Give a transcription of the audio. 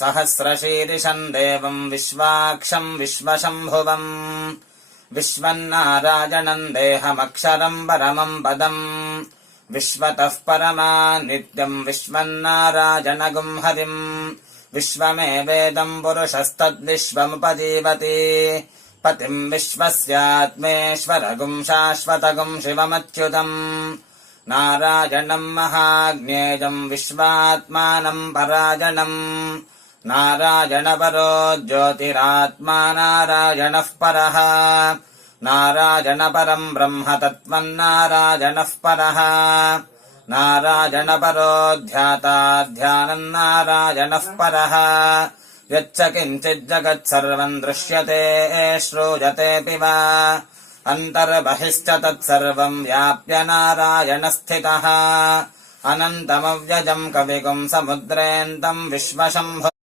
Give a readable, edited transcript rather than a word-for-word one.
सहस्रशीर्षम् देवम् विश्वाक्षम् विश्वशम्भुवम् विश्वन्नारायणम् देहमक्षरम् परमम् पदम् विश्वतः परमा नित्यम् विश्वन्नारायणगुम् हरिम् विश्वमेवेदम् पुरुषस्तद्विश्वमुपजीवति पतिम् विश्वस्यात्मेश्वरगुम् शाश्वतगुम् शिवमच्युतम् नारायणम् महाज्ञेयम् विश्वात्मानम् परायणम् नारायणपरो ज्योतिरात्मा नारायणः परः नारायणपरम् ब्रह्म तत्त्वन्नारायणः परः नारायणपरो ध्याता ध्यानम् नारायणः परः यच्च किञ्चिज्जगत्सर्वम् दृश्यते श्रूयतेऽपि वा अन्तर्बहिश्च तत्सर्वम् व्याप्य नारायणस्थितः अनन्तमव्यजम् कविगुम् समुद्रेऽन्तम् विश्वशम्भुम्